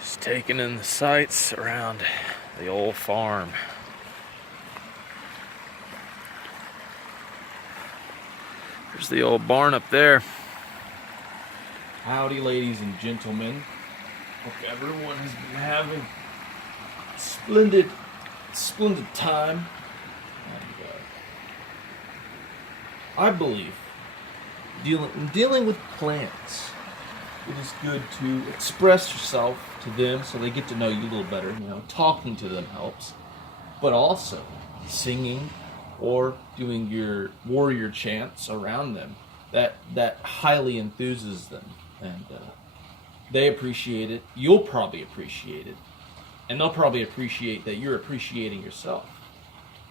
Just taking in the sights around the old farm. There's the old barn up there. Howdy, ladies and gentlemen. Hope everyone has been having a splendid time. And, I believe dealing with plants, it is good to express yourself to them so they get to know you a little better. You know, talking to them helps, but also singing or doing your warrior chants around them, that highly enthuses them, and they appreciate it. You'll probably appreciate it, and they'll probably appreciate that you're appreciating yourself.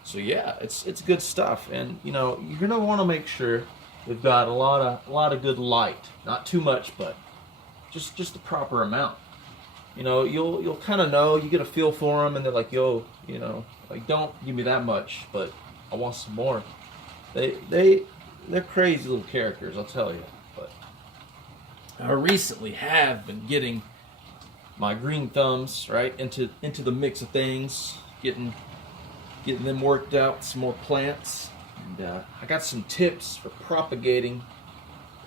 So yeah, it's good stuff, and you know, you're gonna want to make sure we've got a lot of good light, not too much, but just the proper amount. You know, you'll kind of know, you get a feel for them, and they're like, yo, you know, like, don't give me that much, but I want some more. They're crazy little characters, I'll tell you. But I recently have been getting my green thumbs right into the mix of things, getting them worked out, some more plants, and I got some tips for propagating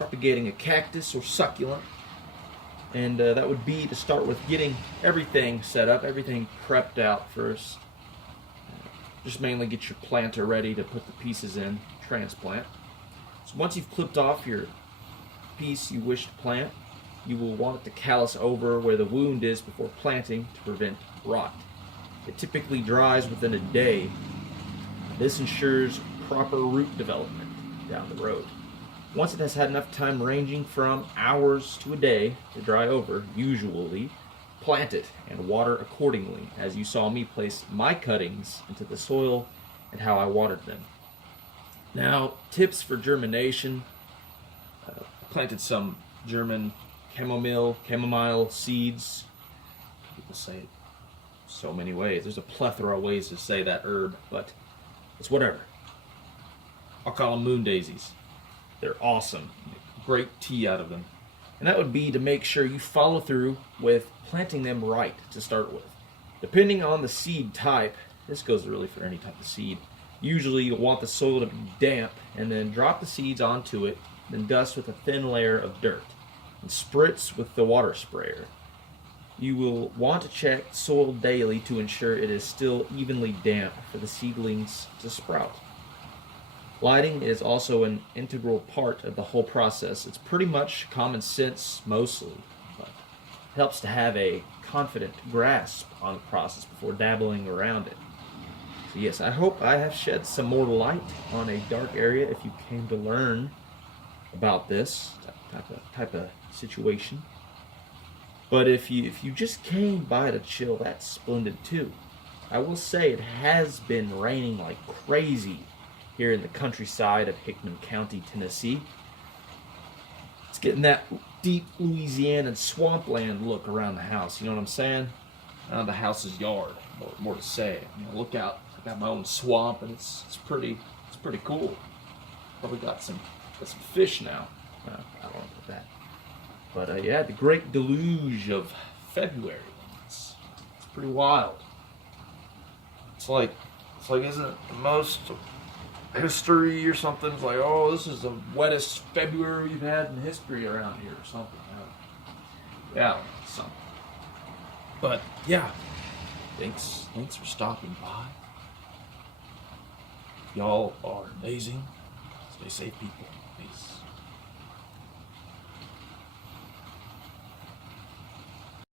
a cactus or succulent. And that would be to start with getting everything set up, everything prepped out first. Just mainly get your planter ready to put the pieces in, transplant. So once you've clipped off your piece you wish to plant, you will want it to callus over where the wound is before planting to prevent rot. It typically dries within a day. This ensures proper root development down the road. Once it has had enough time ranging from hours to a day to dry over, usually, plant it and water accordingly, as you saw me place my cuttings into the soil and how I watered them. Now, tips for germination. Planted some German chamomile seeds. People say it so many ways. There's a plethora of ways to say that herb, but it's whatever. I'll call them moon daisies. They're awesome. Great tea out of them. And that would be to make sure you follow through with planting them right to start with. Depending on the seed type, this goes really for any type of seed. Usually you'll want the soil to be damp, and then drop the seeds onto it, then dust with a thin layer of dirt, and spritz with the water sprayer. You will want to check soil daily to ensure it is still evenly damp for the seedlings to sprout. Lighting is also an integral part of the whole process. It's pretty much common sense mostly, but it helps to have a confident grasp on the process before dabbling around it. So yes, I hope I have shed some more light on a dark area if you came to learn about this type of situation. But if you just came by to chill, that's splendid too. I will say it has been raining like crazy here in the countryside of Hickman County, Tennessee. It's getting that deep Louisiana swampland look around the house, you know what I'm saying? Around the house's yard, more to say. You know, look out, I got my own swamp, and it's pretty cool. Probably got some fish now. I don't know about that. But yeah, the great deluge of February. It's pretty wild. It's like isn't it the most history or something? It's like, oh, this is the wettest February we've had in history around here or something. Yeah, something. But yeah, thanks for stopping by. Y'all are amazing. Stay safe, people. Peace.